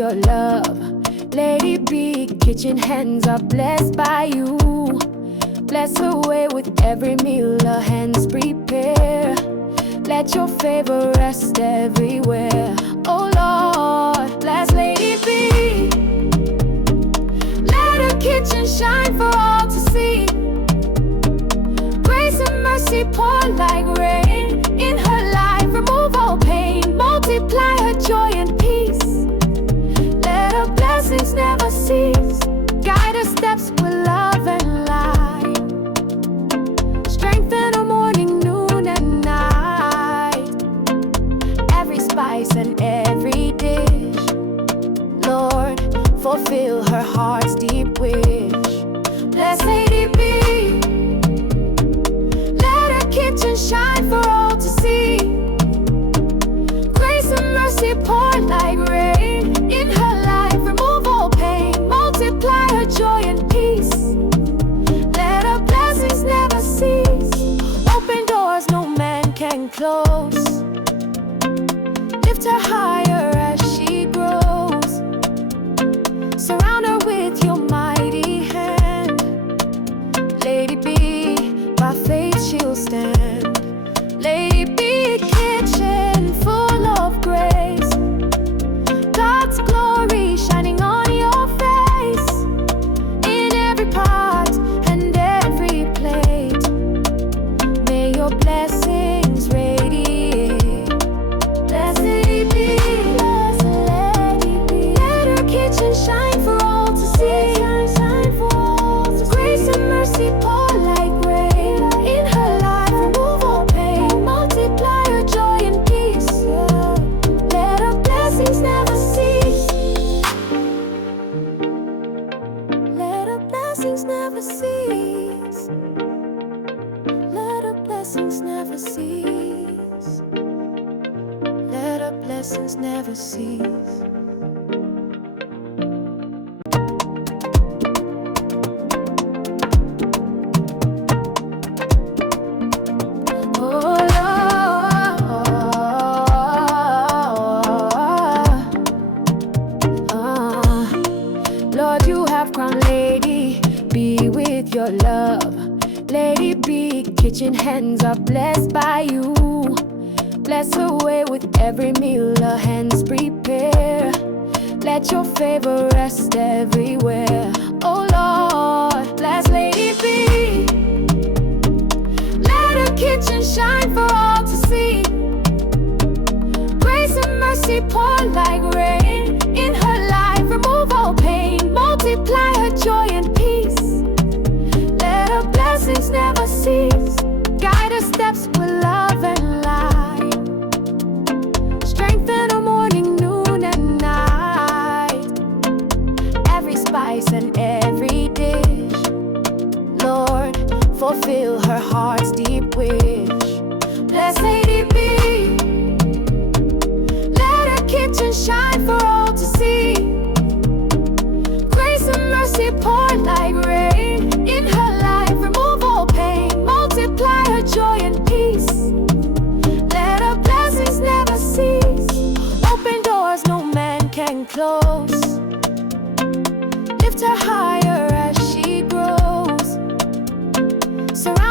your love. Lady B, kitchen hands are blessed by you. Bless her way with every meal her hands prepare. Let your favor rest everywhere. Oh Lord, bless Lady B. Let her kitchen shine for all to see. Grace and mercy pour like rain in her life. Remove all pain, multiply her joy and peace. Let her blessings never cease. Guide her steps with love and light. Strengthen her morning, noon and night. Every spice and every dish, Lord, fulfill her heart's deep wish. Bless Lady B. Let her kitchen shine for all to see. Grace and mercy pour like rain in her life. Remove all pain, multiply her joy and peace. Let her blessings never cease. Open doors no man can close. Lift her higher as she grows. Surround her with your mighty hand. Lady B, by faith she'll stand. Lady B, kitchen full of grace. God's glory shining on your face. In every pot and every plate, may your blessings radiate. Bless Lady B, bless Lady B. Let her kitchen shine for all to see. Grace and mercy pour like rain in her life. Remove all pain, multiply her joy and peace. Let her blessings never cease. Let her blessings never cease. Let her blessings never cease. Let her blessings never cease. Oh Lord, Lord, you have crowned Lady B with your love. Lady B, kitchen hands are blessed by you. Bless her way with every meal her hands prepare. Let your favor rest everywhere. Oh Lord, bless Lady B. Let her kitchen shine for all to see. Grace and mercy pour like rain in her life. Remove all pain, multiply her joy and peace. Let her blessings never cease. Guide her steps with love and light. Strengthen her morning, noon and night. Every spice and every dish, Lord, fulfill her heart's deep wish. Bless Lady B. Let her kitchen shine for all to see. Grace and mercy pour like rain in her life. Remove all pain, multiply her joy and peace. Let her blessings never cease. Open doors no man can close. Lift her higher as she grows. Surround